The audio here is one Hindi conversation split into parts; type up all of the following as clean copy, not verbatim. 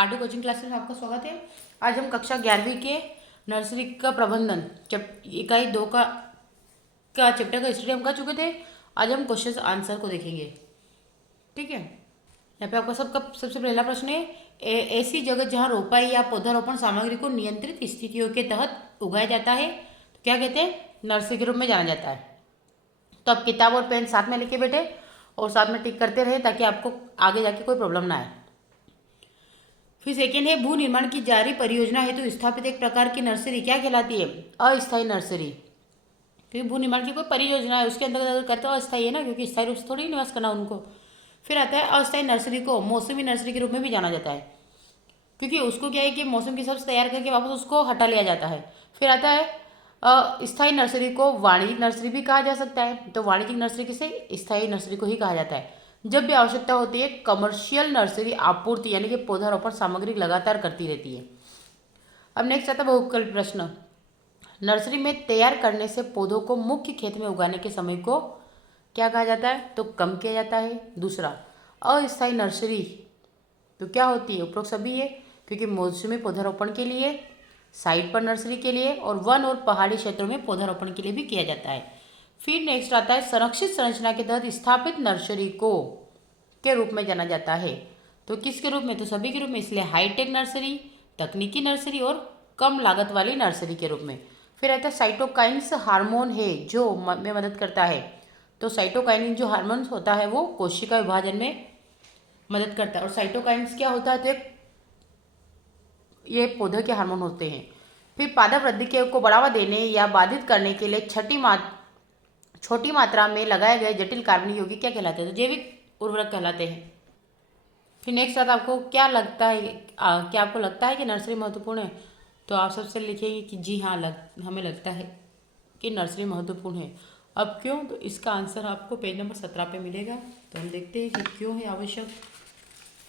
आरटी कोचिंग क्लासेस में आपका स्वागत है। आज हम कक्षा 11वीं के नर्सरी का प्रबंधन इकाई 2 का चैप्टर का स्टडी हम कर चुके थे। आज हम क्वेश्चन आंसर को देखेंगे। ठीक है, यहाँ पे आपका सबसे पहला प्रश्न है, ऐसी जगह जहाँ रोपाई या पौधारोपण सामग्री को नियंत्रित स्थितियों के तहत उगाया जाता है तो क्या कहते हैं? नर्सरी के रूप में जाना जाता है। तो आप किताब और पेन साथ में लेके बैठे और साथ में टिक करते रहे ताकि आपको आगे जाके कोई प्रॉब्लम ना आए। फिर सेकेंड है, भू निर्माण की जारी परियोजना हेतु स्थापित एक प्रकार की नर्सरी क्या कहलाती है? अस्थायी नर्सरी। क्योंकि भू निर्माण की कोई परियोजना है उसके अंतर्गत करते हो अस्थायी है ना, क्योंकि स्थायी रूप से थोड़ी निवास करना उनको। फिर आता है अस्थायी नर्सरी को मौसमी नर्सरी के रूप में भी जाना जाता है, क्योंकि उसको क्या है कि मौसम की सब्ज तैयार करके वापस उसको हटा लिया जाता है। फिर आता है स्थायी नर्सरी को वाणिज्यिक नर्सरी भी कहा जा सकता है। तो वाणिज्यिक नर्सरी किसे? स्थायी नर्सरी को ही कहा जाता है। जब भी आवश्यकता होती है कमर्शियल नर्सरी आपूर्ति यानी कि पौधारोपण सामग्री लगातार करती रहती है। अब नेक्स्ट आता है बहुविकल्प प्रश्न। नर्सरी में तैयार करने से पौधों को मुख्य खेत में उगाने के समय को क्या कहा जाता है? तो कम किया जाता है। दूसरा, अस्थायी नर्सरी तो क्या होती है? उपरोक्त सभी है, क्योंकि मौसमी पौधारोपण के लिए, साइट पर नर्सरी के लिए और वन और पहाड़ी क्षेत्रों में पौधारोपण के लिए भी किया जाता है। फिर नेक्स्ट आता है संरक्षित संरचना के तहत स्थापित नर्सरी को के रूप में जाना जाता है। तो किसके रूप में? तो सभी के रूप में, इसलिए हाईटेक नर्सरी, तकनीकी नर्सरी और कम लागत वाली नर्सरी के रूप में। फिर आता है साइटोकाइन्स हार्मोन है जो में मदद करता है। तो साइटोकाइनिन जो हार्मोन होता है वो कोशिका विभाजन में मदद करता है। और साइटोकाइन्स क्या होता है? तो ये पौधे के हार्मोन होते हैं। फिर पादप वृद्धि को बढ़ावा देने या बाधित करने के लिए छोटी मात्रा में लगाए गए जटिल कार्बनिक यौगिक क्या कहलाते हैं? तो जैविक उर्वरक कहलाते हैं। फिर नेक्स्ट आता आपको क्या लगता है, क्या आपको लगता है कि नर्सरी महत्वपूर्ण है? तो आप सबसे लिखेंगे कि जी हाँ, हमें लगता है कि नर्सरी महत्वपूर्ण है। अब क्यों? तो इसका आंसर आपको पेज नंबर 17 पे मिलेगा। तो हम देखते हैं कि क्यों है आवश्यक।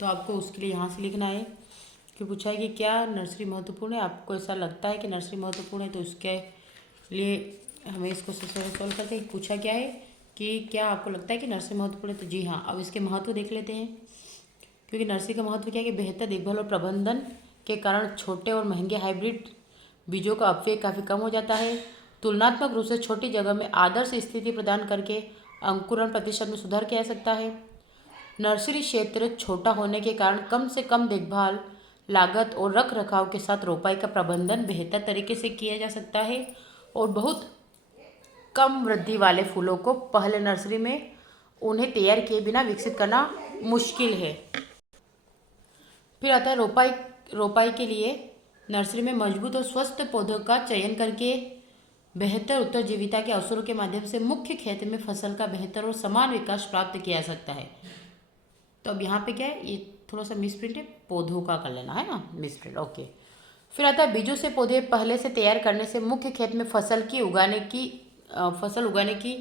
तो आपको उसके लिए यहाँ से लिखना है कि पूछा है कि क्या नर्सरी महत्वपूर्ण है। आपको ऐसा लगता है कि नर्सरी महत्वपूर्ण है तो उसके लिए हमें इसको सॉल्व करते हैं। पूछा क्या है कि क्या आपको लगता है कि नर्सरी महत्वपूर्ण है? तो जी हाँ। अब इसके महत्व देख लेते हैं, क्योंकि नर्सरी का महत्व क्या है कि बेहतर देखभाल और प्रबंधन के कारण छोटे और महंगे हाइब्रिड बीजों का अपव्यय काफ़ी कम हो जाता है। तुलनात्मक रूप से छोटी जगह में आदर्श स्थिति प्रदान करके अंकुरण प्रतिशत में सुधार किया जा सकता है। नर्सरी क्षेत्र छोटा होने के कारण कम से कम देखभाल लागत और रख रखाव के साथ रोपाई का प्रबंधन बेहतर तरीके से किया जा सकता है। और बहुत कम वृद्धि वाले फूलों को पहले नर्सरी में उन्हें तैयार किए बिना विकसित करना मुश्किल है। फिर आता है रोपाई के लिए नर्सरी में मजबूत और स्वस्थ पौधों का चयन करके बेहतर उत्तरजीविता के अवसरों के माध्यम से मुख्य खेत में फसल का बेहतर और समान विकास प्राप्त किया जा सकता है। तो अब यहाँ पे क्या है, ये थोड़ा सा मिसप्रिंट है, पौधों का कर लेना है ना, मिसप्रिंट, ओके। फिर आता है बीजों से पौधे पहले से तैयार करने से मुख्य खेत में फसल उगाने की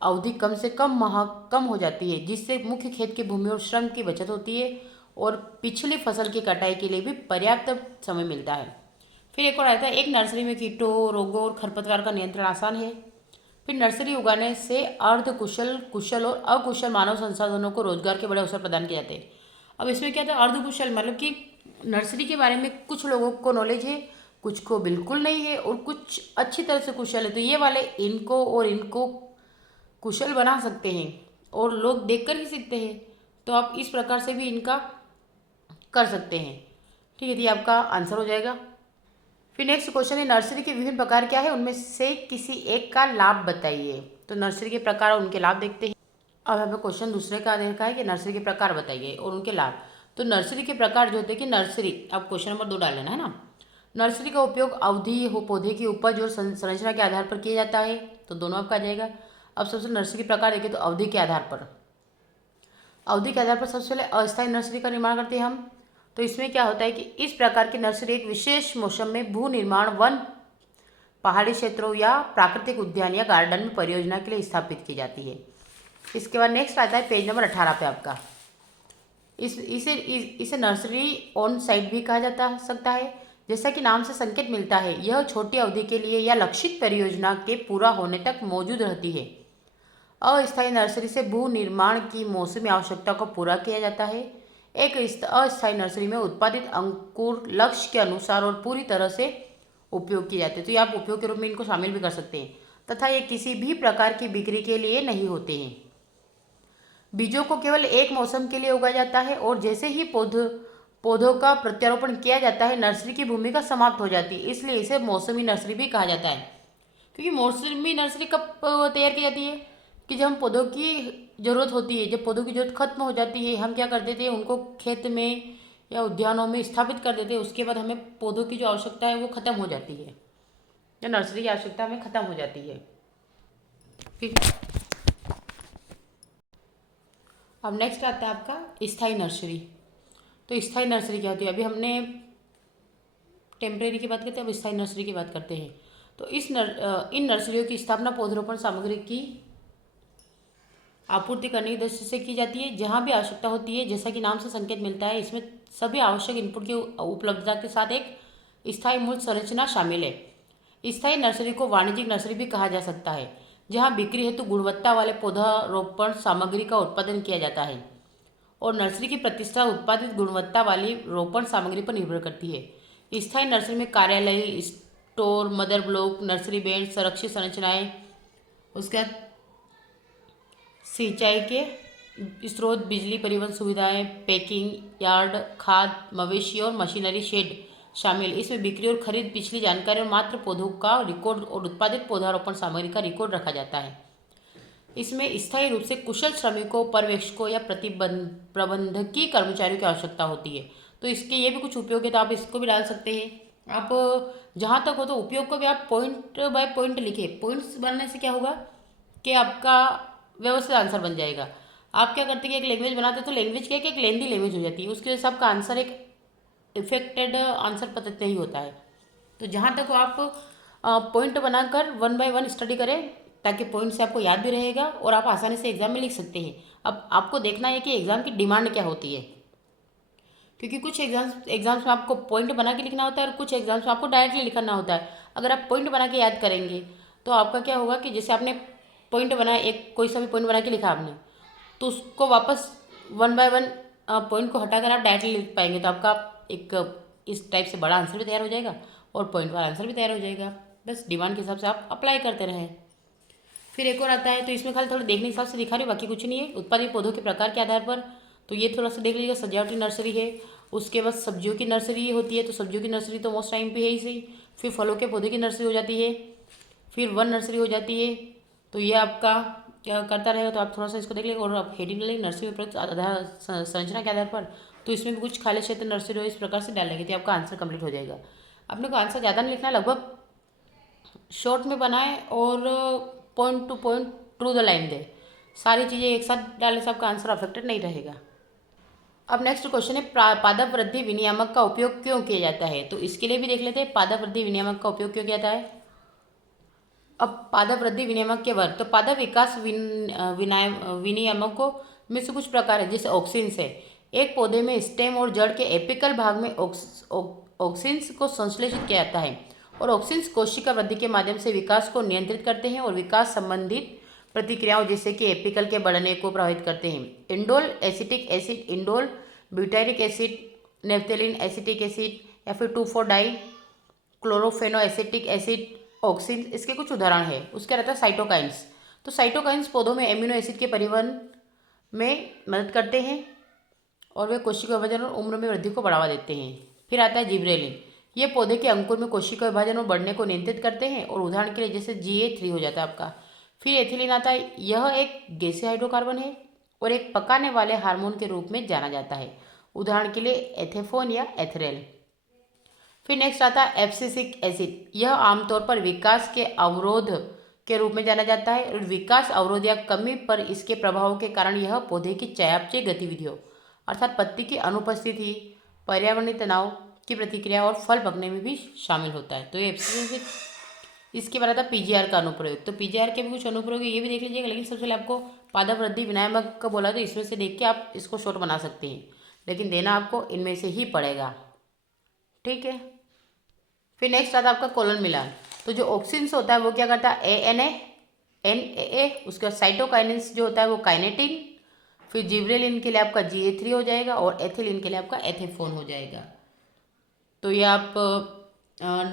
अवधि कम हो जाती है, जिससे मुख्य खेत की भूमि और श्रम की बचत होती है और पिछली फसल की कटाई के लिए भी पर्याप्त समय मिलता है। फिर एक और आता है, एक नर्सरी में कीटों, रोगों और खरपतवार का नियंत्रण आसान है। फिर नर्सरी उगाने से अर्धकुशल, कुशल और अकुशल मानव संसाधनों को रोजगार के बड़े अवसर प्रदान किए जाते हैं। अब इसमें क्या था, अर्धकुशल मतलब कि नर्सरी के बारे में कुछ लोगों को नॉलेज है, कुछ को बिल्कुल नहीं है और कुछ अच्छी तरह से कुशल है। तो ये वाले इनको कुशल बना सकते हैं और लोग देखकर ही सीखते हैं। तो आप इस प्रकार से भी इनका कर सकते हैं। ठीक है, तो ये आपका आंसर हो जाएगा। फिर नेक्स्ट क्वेश्चन है, नर्सरी के विभिन्न प्रकार क्या है, उनमें से किसी एक का लाभ बताइए। तो नर्सरी के प्रकार और उनके लाभ देखते हैं। अब हमें क्वेश्चन दूसरे का देखा है कि नर्सरी के प्रकार बताइए और उनके लाभ। तो नर्सरी के प्रकार जो होते हैं कि नर्सरी, अब क्वेश्चन नंबर 2 डाल लेना है ना। नर्सरी का उपयोग अवधि हो पौधे की उपज और संरचना के आधार पर किया जाता है। तो दोनों आपका आ जाएगा। अब सबसे नर्सरी के प्रकार देखें तो अवधि के आधार पर सबसे पहले अस्थायी नर्सरी का निर्माण करते हैं हम। तो इसमें क्या होता है कि इस प्रकार की नर्सरी एक विशेष मौसम में भू निर्माण, वन, पहाड़ी क्षेत्रों या प्राकृतिक उद्यान या गार्डन में परियोजना के लिए स्थापित की जाती है। इसके बाद नेक्स्ट आता है पेज नंबर 18 पे आपका। इसे नर्सरी ऑन साइट भी कहा जाता सकता है। जैसा कि नाम से संकेत मिलता है, यह छोटी अवधि के लिए या लक्षित परियोजना के पूरा होने तक मौजूद रहती है। अस्थायी नर्सरी से भू निर्माण की मौसमी आवश्यकता को पूरा किया जाता है। एक अस्थायी नर्सरी में उत्पादित अंकुर लक्ष्य के अनुसार और पूरी तरह से उपयोग किए जाते हैं। तो ये आप उपयोग के रूप में इनको शामिल भी कर सकते हैं। तथा ये किसी भी प्रकार की बिक्री के लिए नहीं होते हैं। बीजों को केवल एक मौसम के लिए उगाया जाता है और जैसे ही पौधों का प्रत्यारोपण किया जाता है नर्सरी की भूमिका समाप्त हो जाती है। इसलिए इसे मौसमी नर्सरी भी कहा जाता है। क्योंकि मौसमी नर्सरी कब तैयार की जाती है कि जब हम पौधों की ज़रूरत होती है, जब पौधों की ज़रूरत खत्म हो जाती है हम क्या कर देते हैं, उनको खेत में या उद्यानों में स्थापित कर देते हैं। उसके बाद हमें पौधों की जो आवश्यकता है वो खत्म हो जाती है, जो नर्सरी की आवश्यकता हमें खत्म हो जाती है। ठीक। अब नेक्स्ट आता है आपका स्थायी नर्सरी। तो स्थायी नर्सरी क्या होती है? अभी हमने टेम्परेरी की बात करते हैं, अब स्थायी नर्सरी की बात करते हैं। तो इन नर्सरियों की स्थापना पौधरोपण सामग्री की आपूर्ति करने की दृष्टि से की जाती है। जहाँ भी आवश्यकता होती है, जैसा कि नाम से संकेत मिलता है, इसमें सभी आवश्यक इनपुट की उपलब्धता के साथ एक स्थायी मूल संरचना शामिल है। स्थायी नर्सरी को वाणिज्यिक नर्सरी भी कहा जा सकता है, जहाँ बिक्री हेतु गुणवत्ता वाले पौधारोपण सामग्री का उत्पादन किया जाता है और नर्सरी की प्रतिष्ठा उत्पादित गुणवत्ता वाली रोपण सामग्री पर निर्भर करती है। स्थायी नर्सरी में कार्यालय, store, mother block, nursery bed, संरक्षित संरचनाएं, उसके बाद सिंचाई के स्रोत, बिजली, परिवहन सुविधाएं, पैकिंग यार्ड, खाद, मवेशी और मशीनरी शेड शामिल। इसमें बिक्री और खरीद, पिछली जानकारी और मात्र पौधों का रिकॉर्ड और उत्पादित पौधारोपण सामग्री का रिकॉर्ड रखा जाता है। इसमें स्थायी रूप से कुशल श्रमिकों, पर्यवेक्षकों या प्रबंधकीय कर्मचारियों की आवश्यकता होती है। तो इसके ये भी कुछ उपयोग है, तो आप इसको भी डाल सकते हैं। आप जहाँ तक हो तो उपयोग को भी आप पॉइंट बाय पॉइंट लिखे। पॉइंट्स बनने से क्या होगा कि आपका व्यवस्थित आंसर बन जाएगा। आप क्या करते हैं कि एक लैंग्वेज बनाते हैं तो लैंग्वेज क्या है कि एक लेंदी लैंग्वेज हो जाती है, उसके वजह से आपका आंसर एक इफेक्टेड आंसर पता नहीं होता है। तो जहाँ तक आप पॉइंट बनाकर वन बाय वन स्टडी करें, ताकि पॉइंट से आपको याद भी रहेगा और आप आसानी से एग्जाम में लिख सकते हैं। अब आपको देखना है कि एग्जाम की डिमांड क्या होती है, क्योंकि कुछ एग्जाम्स में आपको पॉइंट बना के लिखना होता है और कुछ एग्जाम्स में आपको डायरेक्टली लिखना होता है। अगर आप पॉइंट बना के याद करेंगे तो आपका क्या होगा कि जैसे आपने पॉइंट बनाया, एक कोई सा भी पॉइंट बना के लिखा आपने, तो उसको वापस वन बाय वन पॉइंट को हटाकर आप डायरेक्टली लिख पाएंगे। तो आपका एक इस टाइप से बड़ा आंसर भी तैयार हो जाएगा और पॉइंट वाला आंसर भी तैयार हो जाएगा। बस डिमांड के हिसाब से आप अप्लाई करते रहें। फिर एक और आता है, तो इसमें खाली थोड़ा देखने के हिसाब से दिखा रही हूँ, बाकी कुछ नहीं है। उत्पादित पौधों के प्रकार के आधार पर, तो ये थोड़ा सा देख लीजिएगा। सजावटी नर्सरी है, उसके बाद सब्जियों की नर्सरी होती है, तो सब्जियों की नर्सरी तो मोस्ट टाइम पे है ही सही। फिर फलों के पौधे की नर्सरी हो जाती है, फिर वन नर्सरी हो जाती है। तो ये आपका क्या करता रहेगा, तो आप थोड़ा सा इसको देख लीजिए। और आप हेडिंग लेंगे नर्सरी में प्रयुक्त आधार संरचना के आधार पर, तो इसमें भी कुछ खाली क्षेत्र नर्सरी हो इस प्रकार से डालेंगे तो आपका आंसर कंप्लीट हो जाएगा। अपने को आंसर ज़्यादा नहीं लिखना, लगभग शॉर्ट में बनाए और point to point through the line दे। सारी चीज़ें एक साथ डालने से आपका आंसर अफेक्टेड नहीं रहेगा। अब नेक्स्ट क्वेश्चन है, पादप वृद्धि विनियामक का उपयोग क्यों किया जाता है? तो इसके लिए भी देख लेते हैं पादप वृद्धि विनियामक का उपयोग क्यों किया जाता है। अब पादप वृद्धि विनियामक के वर्ग, तो पादप विकास विनियामकों में से कुछ प्रकार है, जैसे ऑक्सिन्स है। एक पौधे में स्टेम और जड़ के एपिकल भाग में ऑक्सिन्स को संश्लेषित किया जाता है और ऑक्सिन्स कोशिका वृद्धि के माध्यम से विकास को नियंत्रित करते हैं और विकास संबंधित प्रतिक्रियाओं जैसे कि एपिकल के बढ़ने को प्रभावित करते हैं। Indole acetic acid, indole butyric acid, naphthalene acetic acid या फिर 2,4-डाई क्लोरोफेनो एसिटिक एसिड, ऑक्सिन इसके कुछ उदाहरण है। उसके रहता है साइटोकाइंस। तो साइटोकाइंस पौधों में एमिनो एसिड के परिवहन में मदद करते हैं और वे कोशिका विभाजन और उम्र में वृद्धि को बढ़ावा देते हैं। फिर आता है जिब्रेलिन, ये पौधे के अंकुर में कोशिका विभाजन और बढ़ने को नियंत्रित करते हैं और उदाहरण के लिए जैसे GA3 हो जाता है आपका। फिर एथिलीन आता है, यह एक गैसीय हाइड्रोकार्बन है और एक पकाने वाले हार्मोन के रूप में जाना जाता है, उदाहरण के लिए एथेफोन या एथरेल। फिर नेक्स्ट आता है एब्सिसिक एसिड, यह आमतौर पर विकास के अवरोध के रूप में जाना जाता है और विकास अवरोध या कमी पर इसके प्रभाव के कारण यह पौधे की चयापचय गतिविधियों अर्थात पत्ती की अनुपस्थिति, पर्यावरणीय तनाव की प्रतिक्रिया और फल पकने में भी शामिल होता है। तो ये एब्सिसिक। इसके बाद आता है PGR का अनुप्रयोग, तो PGR के भी कुछ अनुप्रयोग है, ये भी देख लीजिएगा। लेकिन सबसे पहले आपको पादप वृद्धि विनियामक का बोला, तो इसमें से देख के आप इसको शॉर्ट बना सकते हैं, लेकिन देना आपको इनमें से ही पड़ेगा। ठीक है। फिर नेक्स्ट आता है आपका कोलन मिलान, तो जो ऑक्सिन्स होता है वो क्या करता है, ANA NAA, उसके बाद साइटोकाइनेंस जो होता है वो काइनेटिन, फिर जिब्रेलिन के लिए आपका GA3 हो जाएगा और एथिलीन के लिए आपका एथेफोन हो जाएगा। तो ये आप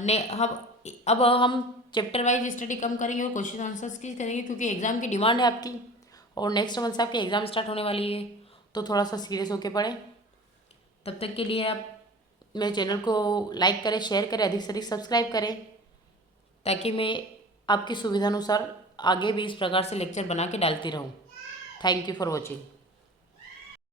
ने हम अब हम चैप्टर वाइज स्टडी कम करेंगे और क्वेश्चन आंसर्स की करेंगे, क्योंकि एग्ज़ाम की डिमांड है आपकी और नेक्स्ट मंथ से आपके एग्ज़ाम स्टार्ट होने वाली है, तो थोड़ा सा सीरियस होके पढ़ें। तब तक के लिए आप मेरे चैनल को लाइक करें, शेयर करें, अधिक से अधिक सब्सक्राइब करें, ताकि मैं आपकी सुविधानुसार आगे भी इस प्रकार से लेक्चर बना के डालती रहूँ। Thank you for watching.